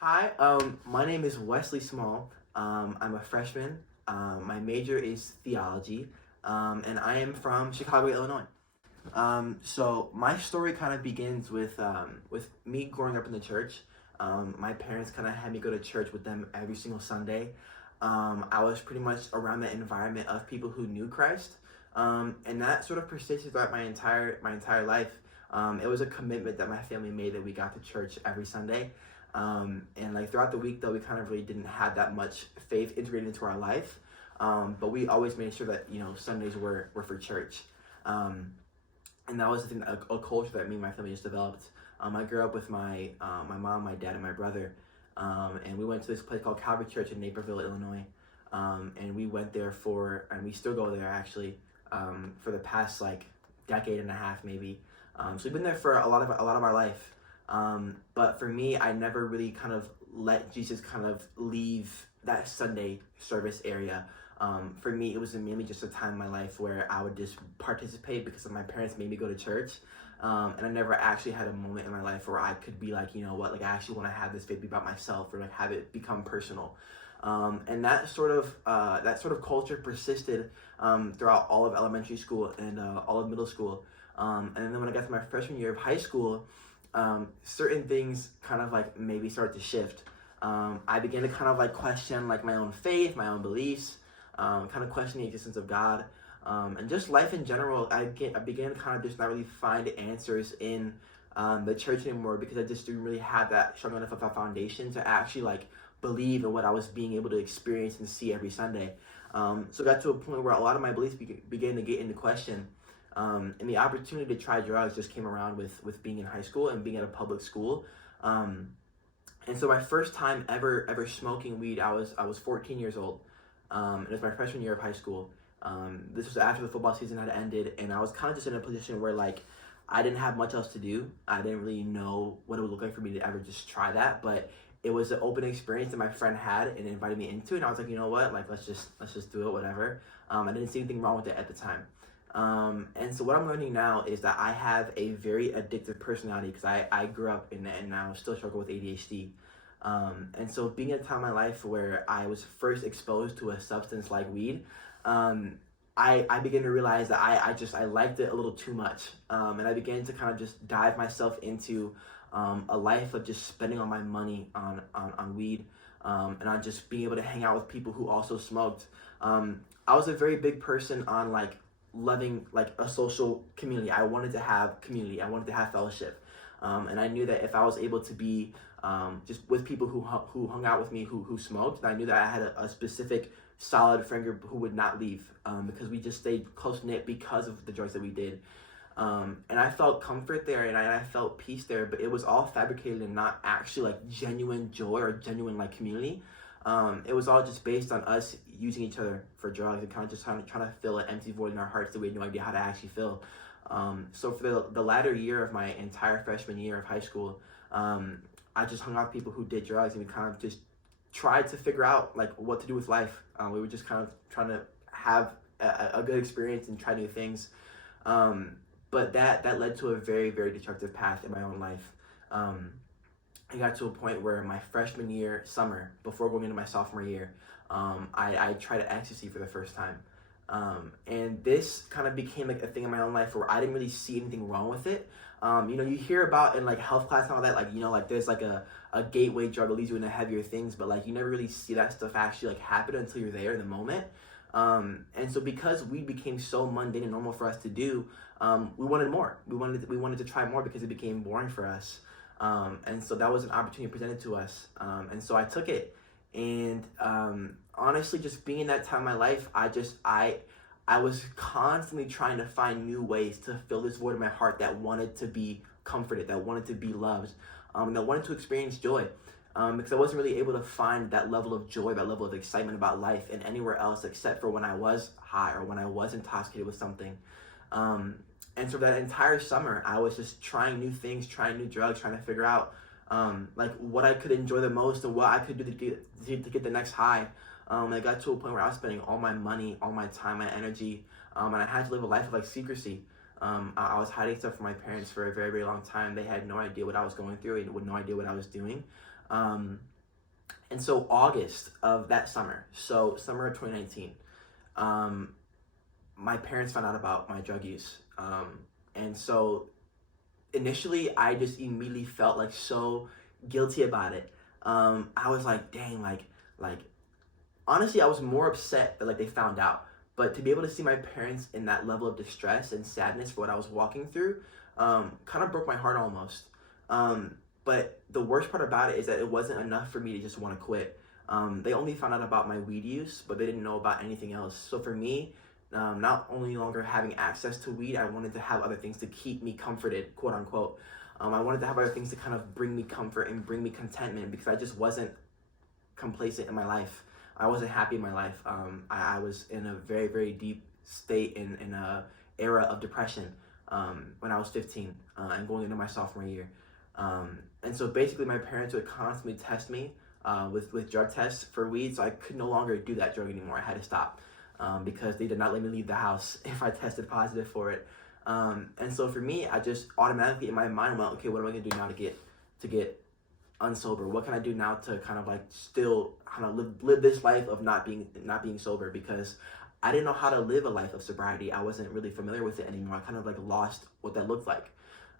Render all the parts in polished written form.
Hi, my name is Wesley Small. I'm a freshman. My major is theology, and I am from Chicago, Illinois. So my story kind of begins with me growing up in the church. My parents kind of had me go to church with them every single Sunday. I was pretty much around the environment of people who knew Christ, and that sort of persisted throughout my entire life. It was a commitment that my family made that we got to church every Sunday. And like throughout the week, though, we kind of really didn't have that much faith integrated into our life. But we always made sure that Sundays were for church. Um, and that was the thing, a culture that me and my family just developed. I grew up with my mom, my dad, and my brother, and we went to this place called Calvary Church in Naperville, Illinois. And we went there and we still go there actually, for the past like decade and a half maybe. So we've been there for a lot of our life. But for me, I never really kind of let Jesus kind of leave that Sunday service area. For me, it was mainly just a time in my life where I would just participate because of my parents made me go to church. And I never actually had a moment in my life where I could be like, you know what, like I actually want to have this faith be about myself or like have it become personal. And that sort of culture persisted throughout all of elementary school and all of middle school. And then when I got to my freshman year of high school, certain things kind of like maybe started to shift. I began to kind of like question like my own faith, my own beliefs, kind of question the existence of God, and just life in general. I began to kind of just not really find answers in the church anymore because I just didn't really have that strong enough of a foundation to actually like believe in what I was being able to experience and see every Sunday. So it got to a point where a lot of my beliefs began to get into question. And the opportunity to try drugs just came around with being in high school and being at a public school. And so my first time ever smoking weed, I was 14 years old. It was my freshman year of high school. This was after the football season had ended, and I was kind of just in a position where like I didn't have much else to do. I didn't really know what it would look like for me to ever just try that, but it was an open experience that my friend had and invited me into, and I was like, you know what, like let's just do it, whatever. I didn't see anything wrong with it at the time. And so what I'm learning now is that I have a very addictive personality because I grew up and now still struggle with ADHD. And so being at a time in my life where I was first exposed to a substance like weed, I began to realize that I liked it a little too much. And I began to kind of just dive myself into a life of just spending all my money on weed, and on just being able to hang out with people who also smoked. I was a very big person on like loving like a social community. I wanted to have community. I wanted to have fellowship. And I knew that if I was able to be just with people who hung out with me who smoked, I knew that I had a specific solid friend group who would not leave, because we just stayed close knit because of the drugs that we did. And I felt comfort there and I felt peace there, but it was all fabricated and not actually like genuine joy or genuine like community. It was all just based on us using each other for drugs and kind of just trying to fill an empty void in our hearts that we had no idea how to actually fill. So for the latter year of my entire freshman year of high school, I just hung out with people who did drugs and we kind of just tried to figure out like what to do with life. We were just kind of trying to have a good experience and try new things. But that led to a very, very destructive path in my own life. I got to a point where my freshman year summer, before going into my sophomore year, I tried ecstasy for the first time. And this kind of became like a thing in my own life where I didn't really see anything wrong with it. You hear about in like health class and all that, like, like there's like a gateway drug that leads you into heavier things, but like you never really see that stuff actually like happen until you're there in the moment. And so because we became so mundane and normal for us to do, we wanted more. We wanted to try more because it became boring for us. And so that was an opportunity presented to us. And so I took it. And honestly, just being in that time in my life, I was constantly trying to find new ways to fill this void in my heart that wanted to be comforted, that wanted to be loved, that wanted to experience joy. Because I wasn't really able to find that level of joy, that level of excitement about life in anywhere else except for when I was high or when I was intoxicated with something. And so that entire summer, I was just trying new things, trying new drugs, trying to figure out like what I could enjoy the most and what I could do to get the next high. I got to a point where I was spending all my money, all my time, my energy, and I had to live a life of like secrecy. I was hiding stuff from my parents for a very, very long time. They had no idea what I was going through and no idea what I was doing. And so August of that summer, so summer of 2019, um, my parents found out about my drug use. And so initially, I just immediately felt like so guilty about it. I was like, dang, like honestly, I was more upset that like they found out. But to be able to see my parents in that level of distress and sadness for what I was walking through, kind of broke my heart almost. Um, but the worst part about it is that it wasn't enough for me to just want to quit. They only found out about my weed use, but they didn't know about anything else. So for me, not only longer having access to weed, I wanted to have other things to keep me comforted, quote unquote. I wanted to have other things to kind of bring me comfort and bring me contentment because I just wasn't complacent in my life. I wasn't happy in my life. I was in a very, very deep state in a era of depression when I was 15 and going into my sophomore year. And so basically my parents would constantly test me with drug tests for weed, so I could no longer do that drug anymore. I had to stop because they did not let me leave the house if I tested positive for it. And so for me, I just automatically in my mind went, okay, what am I gonna do now to get unsober? What can I do now to kind of like still kind of live this life of not being sober? Because I didn't know how to live a life of sobriety. I wasn't really familiar with it anymore. I kind of like lost what that looked like.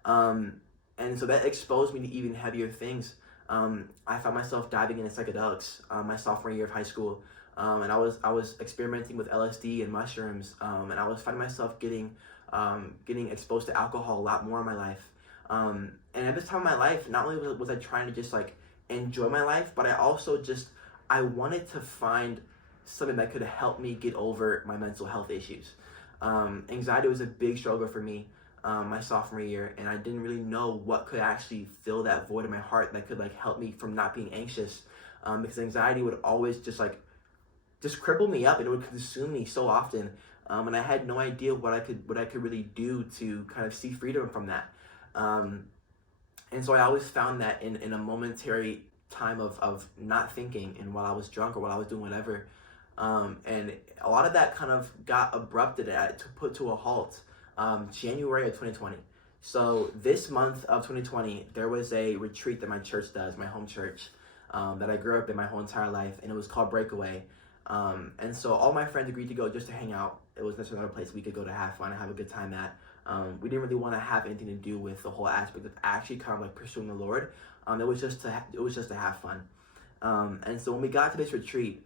And so that exposed me to even heavier things. I found myself diving into psychedelics my sophomore year of high school. And I was experimenting with LSD and mushrooms, and I was finding myself getting exposed to alcohol a lot more in my life. And at this time of my life, not only was I trying to just like enjoy my life, but I wanted to find something that could help me get over my mental health issues. Anxiety was a big struggle for me my sophomore year, and I didn't really know what could actually fill that void in my heart that could like help me from not being anxious. Because anxiety would always just cripple me up and it would consume me so often. And I had no idea what I could really do to kind of see freedom from that. And so I always found that in a momentary time of not thinking and while I was drunk or while I was doing whatever. And a lot of that kind of got abrupted to put to a halt January of 2020. So this month of 2020, there was a retreat that my church does, my home church, that I grew up in my whole entire life, and it was called Breakaway. And so all my friends agreed to go just to hang out. It was just another place we could go to have fun and have a good time at. We didn't really want to have anything to do with the whole aspect of actually kind of like pursuing the Lord. It was just to have fun. And so when we got to this retreat,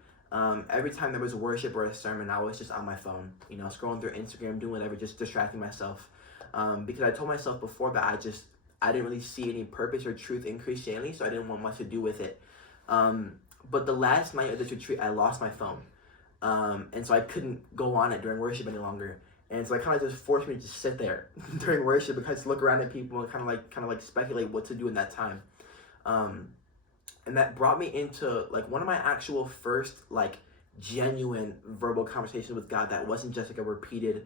every time there was worship or a sermon, I was just on my phone, scrolling through Instagram, doing whatever, just distracting myself. Because I told myself before that I didn't really see any purpose or truth in Christianity, so I didn't want much to do with it. But the last night of this retreat, I lost my phone. And so I couldn't go on it during worship any longer. And so it kind of just forced me to just sit there during worship because look around at people and kind of like speculate what to do in that time. And that brought me into like one of my actual first like genuine verbal conversations with God that wasn't just like a repeated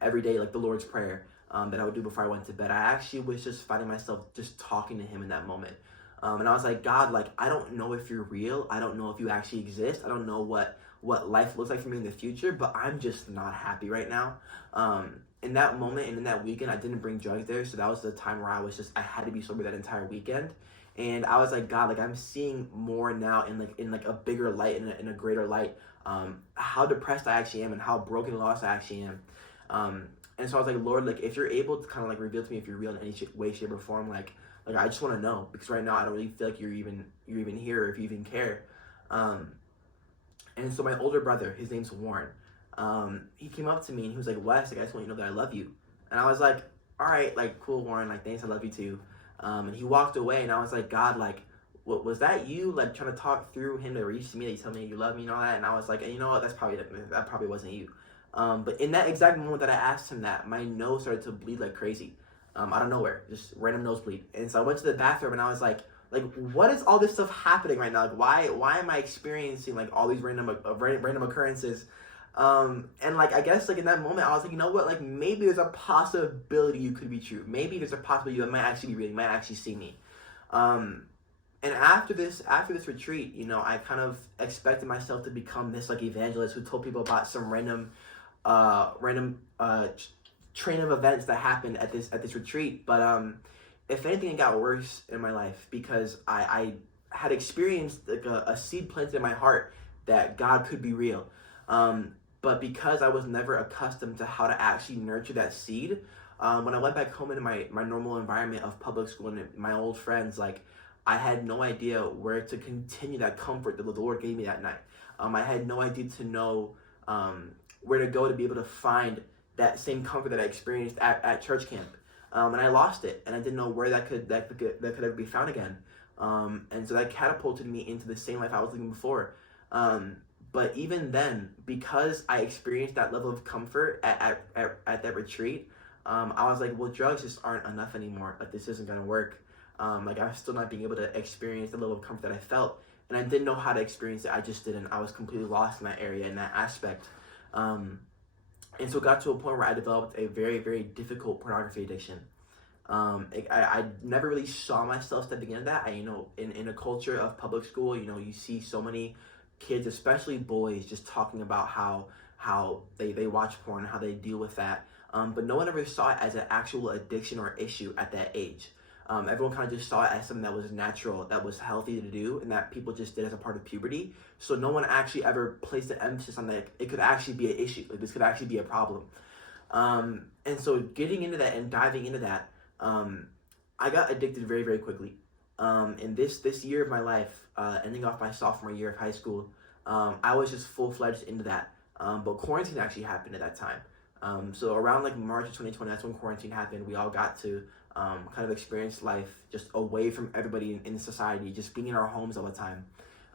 every day like the Lord's Prayer that I would do before I went to bed. I actually was just finding myself just talking to him in that moment. And I was like, God, like, I don't know if you're real. I don't know if you actually exist. I don't know what life looks like for me in the future, but I'm just not happy right now. In that moment and in that weekend, I didn't bring drugs there. So that was the time where I had to be sober that entire weekend. And I was like, God, like I'm seeing more now in like a bigger light, in a greater light, how depressed I actually am and how broken and lost I actually am. And so I was like, Lord, like if you're able to kind of like reveal to me if you're real in any way, shape, or form, like I just want to know, because right now I don't really feel like you're even here or if you even care. And so my older brother, his name's Warren, he came up to me and he was like, Wes, like, I just want you to know that I love you. And I was like, all right, like cool, Warren, like thanks, I love you too. And he walked away and I was like, God, like, what was that you like trying to talk through him to reach to me, that you tell me you love me and all that? And I was like, you know what, that probably wasn't you. But in that exact moment that I asked him that, my nose started to bleed like crazy. Out of nowhere, just random nosebleed. And so I went to the bathroom and I was like, what is all this stuff happening right now? Like, why am I experiencing like all these random occurrences? And like, I guess like in that moment, I was like, you know what? Like maybe there's a possibility you could be true. Maybe there's a possibility you might actually be real. You might actually see me. And after this retreat, I kind of expected myself to become this like evangelist who told people about some random train of events that happened at this retreat. But if anything, it got worse in my life because I had experienced like a seed planted in my heart that God could be real. But because I was never accustomed to how to actually nurture that seed, when I went back home into my normal environment of public school and my old friends, like I had no idea where to continue that comfort that the Lord gave me that night. I had no idea to know where to go to be able to find that same comfort that I experienced at church camp. And I lost it, and I didn't know where that could ever be found again. And so that catapulted me into the same life I was living before. But even then, because I experienced that level of comfort at that retreat, I was like, well, drugs just aren't enough anymore. Like, this isn't gonna work. Like, I was still not being able to experience the level of comfort that I felt, and I didn't know how to experience it. I just didn't. I was completely lost in that area, in that aspect. And so it got to a point where I developed a very, very difficult pornography addiction. I never really saw myself stepping into that. In a culture of public school, you see so many kids, especially boys, just talking about how they watch porn, how they deal with that. But no one ever saw it as an actual addiction or issue at that age. Everyone kind of just saw it as something that was natural, that was healthy to do, and that people just did as a part of puberty. So no one actually ever placed the emphasis on that it could actually be an issue, like this could actually be a problem. And so getting into that and diving into that, I got addicted very, very quickly. In this year of my life, ending off my sophomore year of high school, I was just full-fledged into that. But quarantine actually happened at that time. So around like March of 2020, that's when quarantine happened. We all got to kind of experience life just away from everybody in society, just being in our homes all the time.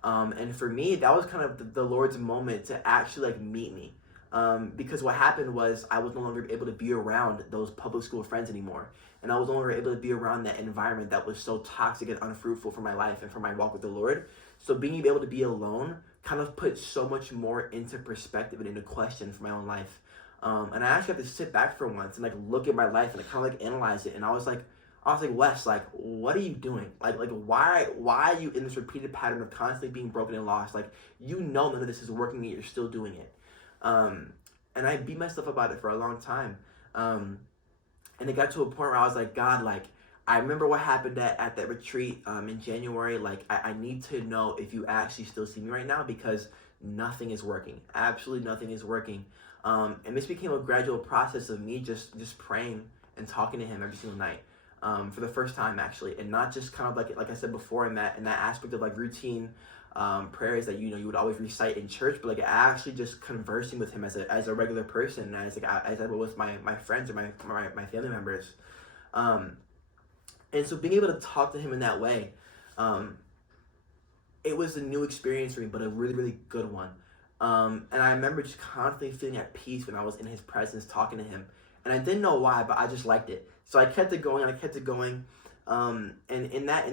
And for me, that was kind of the Lord's moment to actually like meet me. Because what happened was I was no longer able to be around those public school friends anymore. And I was no longer able to be around that environment that was so toxic and unfruitful for my life and for my walk with the Lord. So being able to be alone kind of put so much more into perspective and into question for my own life. And I actually had to sit back for once and like look at my life and kind of like analyze it. And I was like, Wes, like, what are you doing? Like why are you in this repeated pattern of constantly being broken and lost? Like, none of this is working and you're still doing it. And I beat myself about it for a long time. And it got to a point where I was like, God, like, I remember what happened at that retreat in January. Like, I need to know if you actually still see me right now, because nothing is working. Absolutely nothing is working. And this became a gradual process of me just praying and talking to him every single night, for the first time, actually. And not just kind of like I said before, in that aspect of like routine prayers that you would always recite in church, but like actually just conversing with him as a regular person, as I would with my friends or my family members. And so being able to talk to him in that way, it was a new experience for me, but a really, really good one. And I remember just constantly feeling at peace when I was in his presence talking to him. And I didn't know why, but I just liked it. So I kept it going and I kept it going. And in that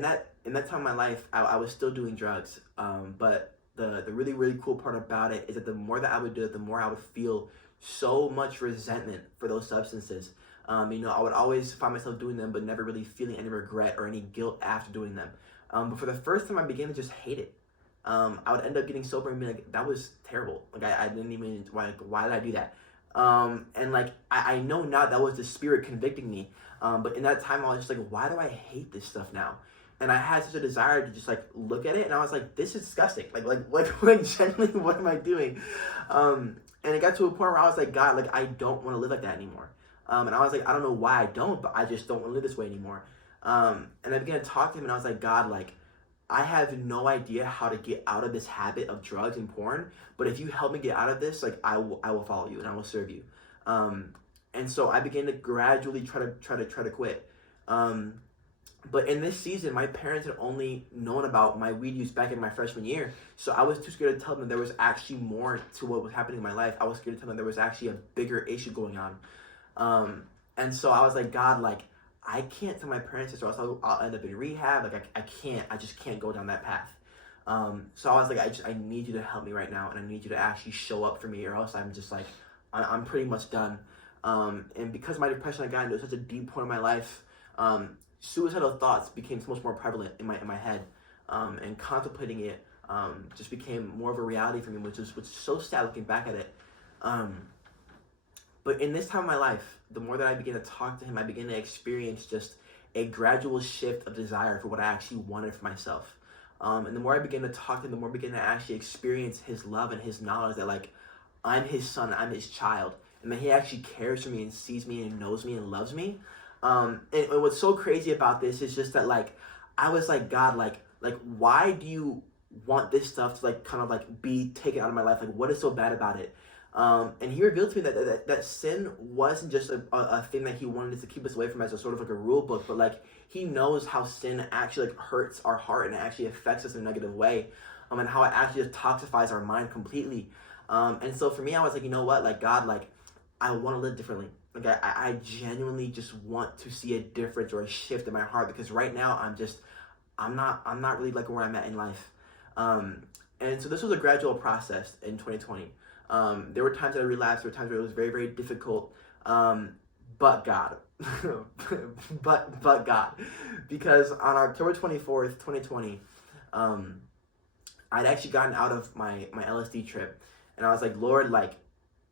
time of my life, I was still doing drugs. But the really, really cool part about it is that the more that I would do it, the more I would feel so much resentment for those substances. I would always find myself doing them, but never really feeling any regret or any guilt after doing them. But for the first time, I began to just hate it. I would end up getting sober and being like, that was terrible. Like, I didn't even, why did I do that? And like, I know now that was the Spirit convicting me. But in that time, I was just like, why do I hate this stuff now? And I had such a desire to just like look at it, and I was like, this is disgusting. Like genuinely, what am I doing? And it got to a point where I was like, God, like, I don't want to live like that anymore. And I was like, I don't know why I don't, but I just don't want to live this way anymore. And I began to talk to him, and I was like, God, like, I have no idea how to get out of this habit of drugs and porn, but if you help me get out of this, like, I will follow you and I will serve you. And so I began to gradually try to quit. But in this season, my parents had only known about my weed use back in my freshman year, so I was too scared to tell them there was actually more to what was happening in my life. I was scared to tell them there was actually a bigger issue going on. And so I was like, God, like, I can't tell my parents this, or else I'll end up in rehab. Like, I just can't go down that path. So I was like, I need you to help me right now, and I need you to actually show up for me, or else I'm just like, I'm pretty much done. And because of my depression, I got into such a deep point in my life, suicidal thoughts became so much more prevalent in my head, and contemplating it just became more of a reality for me, which is so sad looking back at it. But in this time of my life, the more that I began to talk to him, I began to experience just a gradual shift of desire for what I actually wanted for myself. And the more I began to talk to him, the more I began to actually experience his love and his knowledge that like I'm his son, I'm his child, and that he actually cares for me and sees me and knows me and loves me. And what's so crazy about this is just that like I was like, God, like why do you want this stuff to like kind of like be taken out of my life? Like what is so bad about it? And he revealed to me that sin wasn't just a thing that he wanted to keep us away from as a sort of like a rule book, but like he knows how sin actually like hurts our heart and it actually affects us in a negative way, and how it actually just toxifies our mind completely. And so for me, I was like, you know what, like God, like I want to live differently. Like I genuinely just want to see a difference or a shift in my heart, because right now I'm not really like where I'm at in life. And so this was a gradual process in 2020. There were times that I relapsed. There were times where it was very, very difficult. But God, but God, because on October 24th, 2020, I'd actually gotten out of my LSD trip, and I was like, Lord, like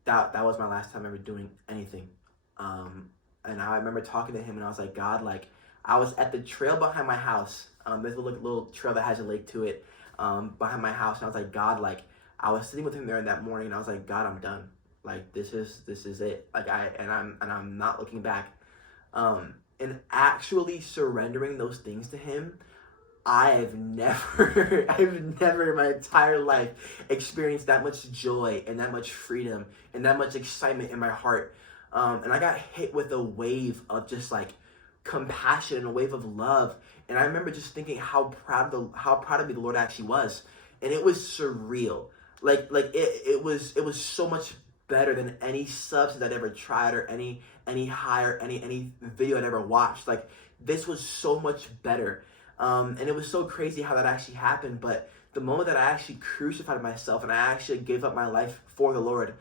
that was my last time ever doing anything. And I remember talking to him, and I was like, God, like I was at the trail behind my house. There's a little trail that has a lake to it, behind my house, and I was like, God, like I was sitting with him there that morning, and I was like, God, I'm done. Like this is it. Like I'm not looking back. And actually surrendering those things to him, I've never in my entire life experienced that much joy and that much freedom and that much excitement in my heart. And I got hit with a wave of just like compassion and a wave of love. And I remember just thinking how proud of me the Lord actually was. And it was surreal. Like it was so much better than any substance I'd ever tried, or any high, or any video I'd ever watched. Like this was so much better. And it was so crazy how that actually happened. But the moment that I actually crucified myself and I actually gave up my life for the Lord,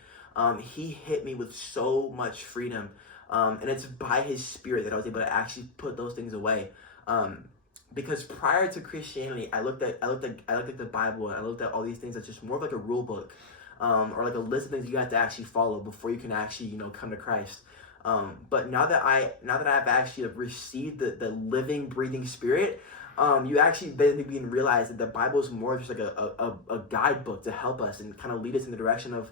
he hit me with so much freedom. And it's by his Spirit that I was able to actually put those things away. Because prior to Christianity, I looked at the Bible, and I looked at all these things as just more of like a rule book, or like a list of things you have to actually follow before you can actually, come to Christ. But now that I've actually received the living, breathing Spirit, you actually then begin to realize that the Bible is more just like a guidebook to help us and kind of lead us in the direction of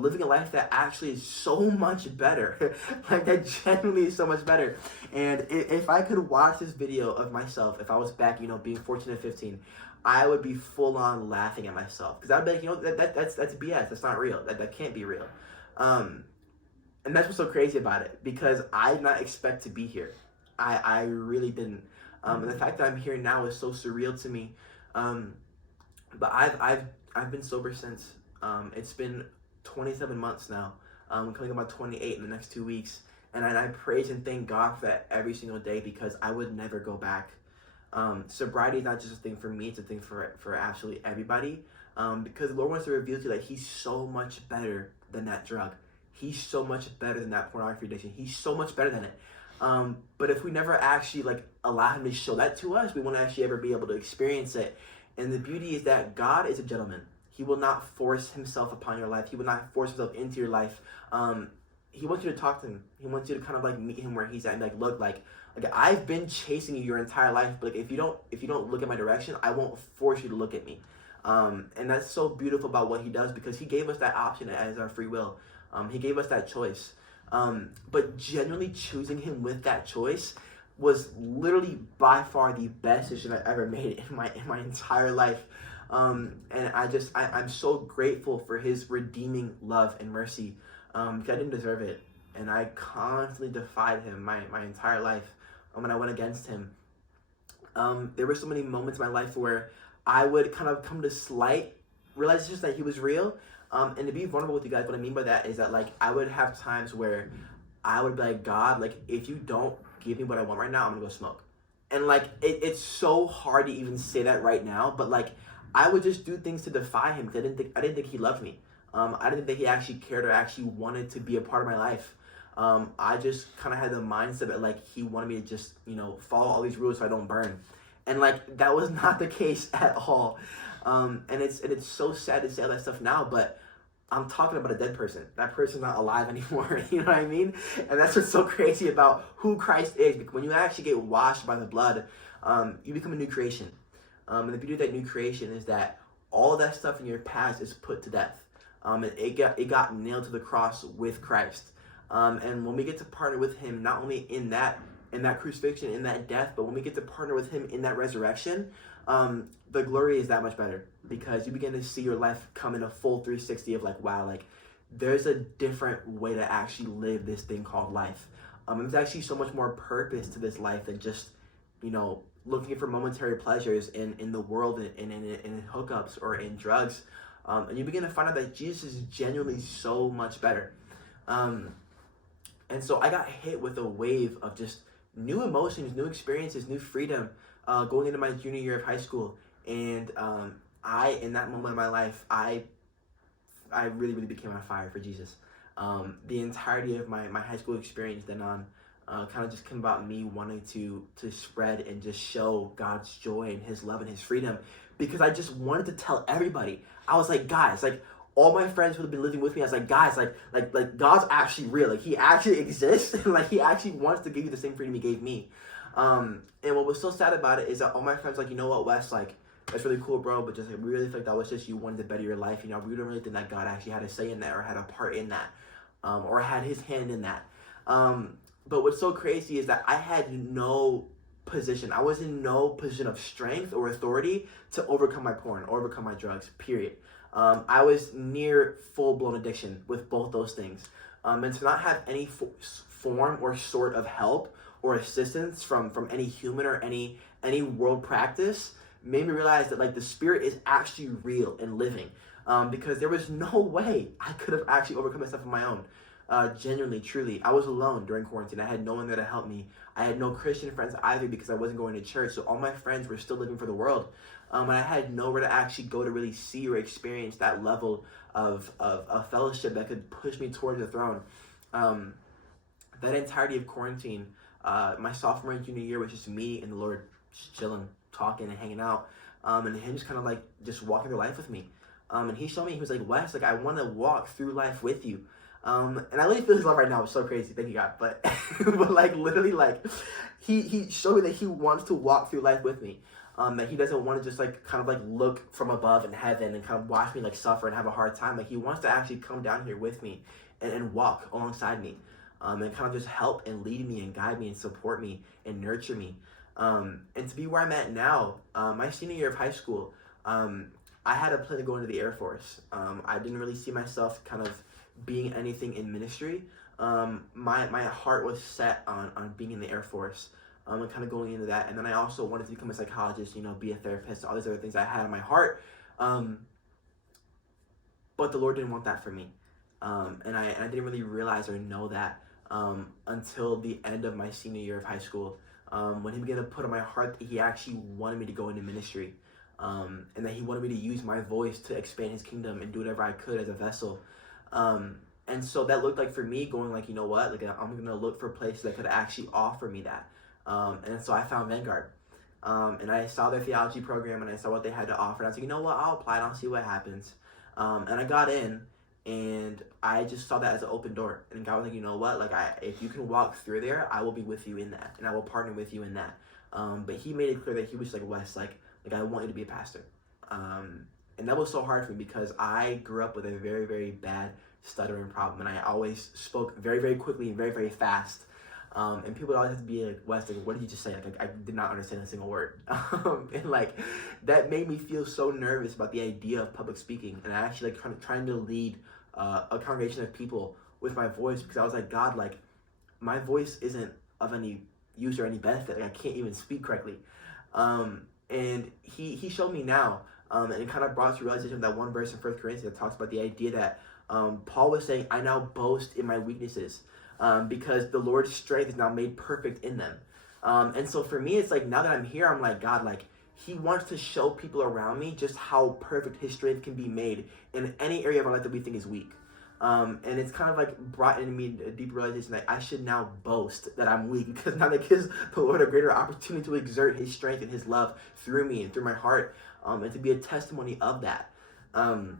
living a life that actually is so much better. Like that genuinely is so much better. And if I could watch this video of myself, if I was back, being 14 or 15, I would be full on laughing at myself, because I'd be like, that's BS. That's not real. That can't be real. And that's what's so crazy about it, because I did not expect to be here. I really didn't. And the fact that I'm here now is so surreal to me. But I've been sober since. It's been 27 months now. I'm coming up on 28 in the next 2 weeks. And I praise and thank God for that every single day, because I would never go back. Sobriety is not just a thing for me, it's a thing for absolutely everybody. Because the Lord wants to reveal to you that he's so much better than that drug. He's so much better than that pornography addiction. He's so much better than it. But if we never actually allow him to show that to us, we won't actually ever be able to experience it. And the beauty is that God is a gentleman. He will not force himself upon your life. He will not force himself into your life. He wants you to talk to him. He wants you to kind of meet him where he's at, and look, I've been chasing you your entire life, but if you don't look at my direction, I won't force you to look at me. And that's so beautiful about what he does, because he gave us that option as our free will. He gave us that choice. But genuinely choosing him with that choice was literally by far the best decision I ever made in my entire life. And I'm so grateful for his redeeming love and mercy, because I didn't deserve it. And I constantly defied him my entire life, when I went against him. There were so many moments in my life where I would kind of come to slight realization that he was real. And to be vulnerable with you guys, what I mean by that is that I would have times where I would be like, God, if you don't give me what I want right now, I'm gonna go smoke. And it's so hard to even say that right now, but I would just do things to defy him, because I didn't think he loved me. I didn't think he actually cared or actually wanted to be a part of my life. I just kind of had the mindset that he wanted me to just follow all these rules so I don't burn, and that was not the case at all. And it's so sad to say all that stuff now, but I'm talking about a dead person. That person's not alive anymore. You know what I mean? And that's what's so crazy about who Christ is. Because when you actually get washed by the blood, you become a new creation. And the beauty of that new creation is that all that stuff in your past is put to death. It got nailed to the cross with Christ. And when we get to partner with him, not only in that crucifixion, in that death, but when we get to partner with him in that resurrection, the glory is that much better, because you begin to see your life come in a full 360 of like, wow, like there's a different way to actually live this thing called life. There's actually so much more purpose to this life than just, looking for momentary pleasures in the world and in hookups or in drugs. And you begin to find out that Jesus is genuinely so much better. And so I got hit with a wave of just new emotions, new experiences, new freedom, going into my junior year of high school. And in that moment of my life, I really, really became on fire for Jesus. The entirety of my high school experience then on kind of just came about me wanting to spread and just show God's joy and his love and his freedom, because I just wanted to tell everybody. I was like, guys, like all my friends who have been living with me, I was like, guys, like God's actually real. Like he actually exists, and like he actually wants to give you the same freedom he gave me. And what was so sad about it is that all my friends like, you know what, Wes, like that's really cool, bro, but just like we really feel like that was just you wanted to better your life. We don't really think that God actually had a say in that or had a part in that, or had his hand in that. But what's so crazy is that I had no position. I was in no position of strength or authority to overcome my porn or overcome my drugs, period. I was near full-blown addiction with both those things. And to not have any form or sort of help or assistance from any human or any world practice made me realize that like the spirit is actually real and living. Because there was no way I could have actually overcome this stuff on my own. Genuinely, truly. I was alone during quarantine. I had no one there to help me. I had no Christian friends either, because I wasn't going to church. So all my friends were still living for the world. And I had nowhere to actually go to really see or experience that level of fellowship that could push me towards the throne. That entirety of quarantine, my sophomore and junior year, was just me and the Lord just chilling, talking and hanging out. And him just kind of like just walking through life with me. And he showed me, he was like, Wes, like I want to walk through life with you. And I really feel his love right now. It's so crazy. Thank you, God. But but like literally, like he showed me that he wants to walk through life with me. That he doesn't want to just like kind of like look from above in heaven and kind of watch me like suffer and have a hard time. Like he wants to actually come down here with me and walk alongside me, and kind of just help and lead me and guide me and support me and nurture me. And to be where I'm at now, my senior year of high school, I had a plan to go into the Air Force. I didn't really see myself kind of being anything in ministry. My heart was set on being in the Air Force, and kind of going into that. And then I also wanted to become a psychologist, be a therapist, all these other things I had in my heart. But the Lord didn't want that for me. And I didn't really realize or know that until the end of my senior year of high school, when he began to put on my heart that he actually wanted me to go into ministry, and that he wanted me to use my voice to expand his kingdom and do whatever I could as a vessel. And so that looked like for me going like, you know what, like I'm going to look for places that could actually offer me that. And so I found Vanguard. And I saw their theology program and I saw what they had to offer. And I was like, you know what, I'll apply and I'll see what happens. And I got in and I just saw that as an open door. And God was like, you know what, like if you can walk through there, I will be with you in that. And I will partner with you in that. But he made it clear that he was like, Wes, like I want you to be a pastor. And that was so hard for me because I grew up with a very, very bad stuttering problem. And I always spoke very, very quickly and very, very fast. And people always have to be like, Wes, like, what did you just say? Like, I did not understand a single word. And like, that made me feel so nervous about the idea of public speaking. And I actually like trying to lead a congregation of people with my voice, because I was like, God, like, my voice isn't of any use or any benefit. Like, I can't even speak correctly. And he showed me now, and it kind of brought to realization of that one verse in 1 Corinthians that talks about the idea that Paul was saying, I now boast in my weaknesses, because the Lord's strength is now made perfect in them. And so for me, it's like, now that I'm here, I'm like, God, like, he wants to show people around me just how perfect his strength can be made in any area of our life that we think is weak. And it's kind of like brought into me a deeper realization that I should now boast that I'm weak, because now that gives the Lord a greater opportunity to exert his strength and his love through me and through my heart, and to be a testimony of that. And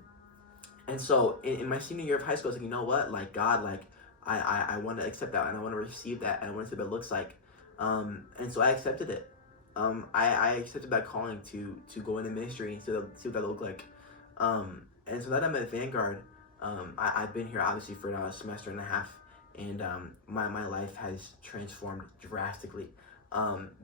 so in my senior year of high school, I was like, you know what, like, God, like, I want to accept that, and I want to receive that, and I want to see what it looks like. And so I accepted it. I accepted that calling to go into ministry and see what that looked like. And so that I'm at Vanguard, I've been here obviously for now a semester and a half, and my life has transformed drastically.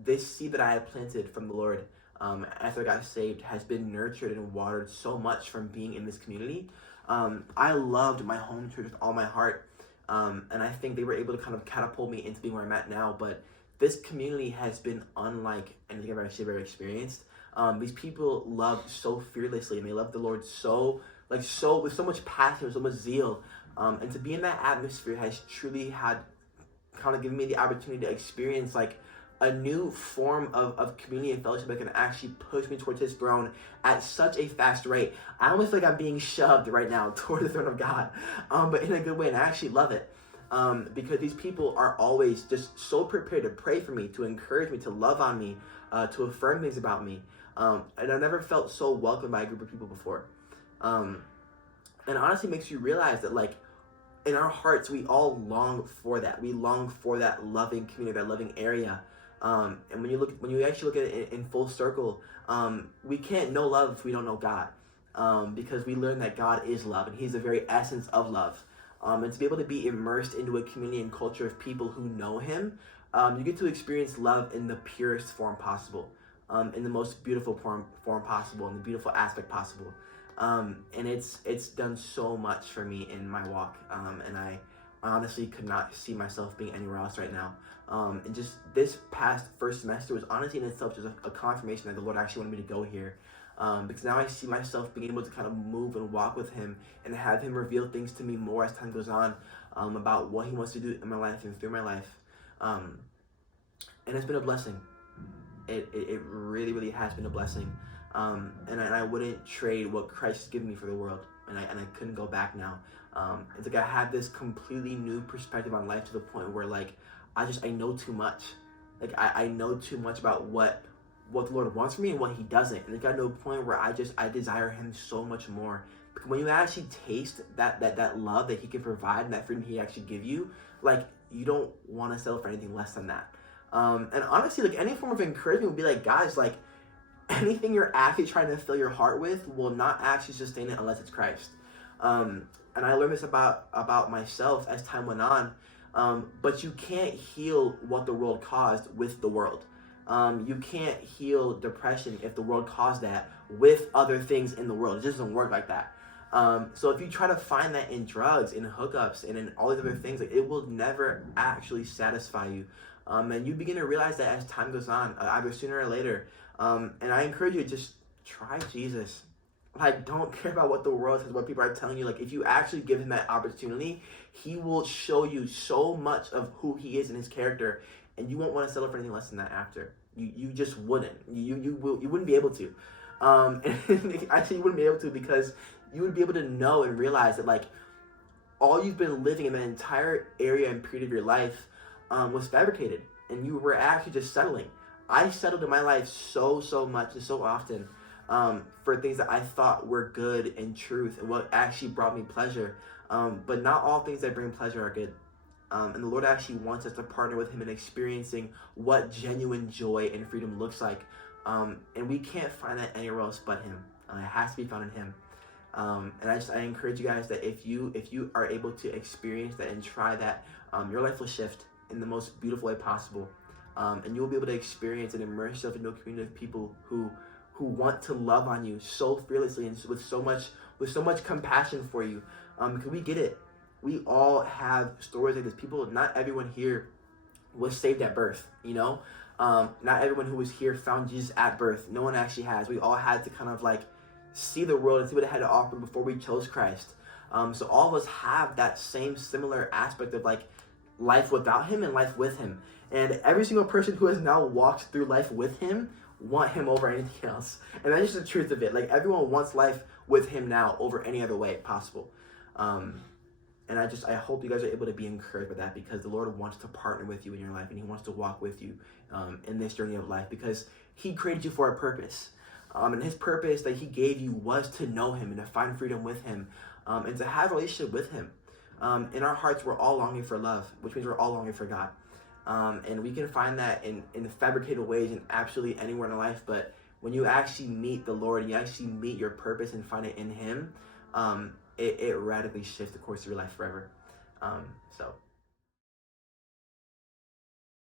This seed that I had planted from the Lord after I got saved has been nurtured and watered so much from being in this community. I loved my home church with all my heart, and I think they were able to kind of catapult me into being where I'm at now. But this community has been unlike anything I've actually ever experienced. These people love so fearlessly, and they love the Lord so with so much passion, with so much zeal. And to be in that atmosphere has truly had kind of given me the opportunity to experience like a new form of community and fellowship that can actually push me towards his throne at such a fast rate. I almost feel like I'm being shoved right now toward the throne of God, but in a good way, and I actually love it. Because these people are always just so prepared to pray for me, to encourage me, to love on me, to affirm things about me. And I've never felt so welcomed by a group of people before. And honestly makes you realize that like in our hearts, we all long for that. We long for that loving community, that loving area. And when you actually look at it in full circle, we can't know love if we don't know God. Because we learn that God is love and he's the very essence of love. And to be able to be immersed into a community and culture of people who know him, you get to experience love in the purest form possible, in the most beautiful form possible, in the beautiful aspect possible. And it's done so much for me in my walk. And I honestly could not see myself being anywhere else right now. And just this past first semester was honestly in itself just a confirmation that the Lord actually wanted me to go here. Because now I see myself being able to kind of move and walk with him and have him reveal things to me more as time goes on, about what he wants to do in my life and through my life. And it's been a blessing. It really, really has been a blessing. And I wouldn't trade what Christ has given me for the world. And I couldn't go back now. It's like I have this completely new perspective on life to the point where like, I know too much. Like I know too much about what the Lord wants from me and what he doesn't. And it got to a point where I desire him so much more. Because when you actually taste that love that he can provide and that freedom he actually give you, like you don't want to settle for anything less than that. And honestly, like any form of encouragement would be like, guys, like anything you're actually trying to fill your heart with will not actually sustain it unless it's Christ. And I learned this about myself as time went on. But you can't heal what the world caused with the world. You can't heal depression if the world caused that with other things in the world. It just doesn't work like that. So if you try to find that in drugs, in hookups, and in all these other things, like it will never actually satisfy you. And you begin to realize that as time goes on, either sooner or later. And I encourage you to just try Jesus. Like, don't care about what the world says, what people are telling you. Like, if you actually give him that opportunity, he will show you so much of who he is and his character, and you won't want to settle for anything less than that after. You just wouldn't. You wouldn't be able to. And actually, you wouldn't be able to because you would be able to know and realize that, like, all you've been living in the entire area and period of your life was fabricated, and you were actually just settling. I settled in my life so much and so often for things that I thought were good and truth and what actually brought me pleasure. But not all things that bring pleasure are good. And the Lord actually wants us to partner with him in experiencing what genuine joy and freedom looks like. And we can't find that anywhere else but him. It has to be found in him. And I encourage you guys that if you are able to experience that and try that, your life will shift in the most beautiful way possible. And you'll be able to experience and immerse yourself into a community of people who want to love on you so fearlessly and with so much compassion for you. Because we get it. We all have stories like this. Not everyone here was saved at birth, you know? Not everyone who was here found Jesus at birth. No one actually has. We all had to kind of like see the world and see what it had to offer before we chose Christ. So all of us have that same similar aspect of like life without him and life with him. And every single person who has now walked through life with him want him over anything else. And that's just the truth of it. Like everyone wants life with him now over any other way possible. And I hope you guys are able to be encouraged by that, because the Lord wants to partner with you in your life, and he wants to walk with you in this journey of life, because he created you for a purpose. And his purpose that he gave you was to know him and to find freedom with him, and to have a relationship with him. In our hearts, we're all longing for love, which means we're all longing for God. And we can find that in fabricated ways in absolutely anywhere in our life. But when you actually meet the Lord and you actually meet your purpose and find it in Him, it radically shifts the course of your life forever. So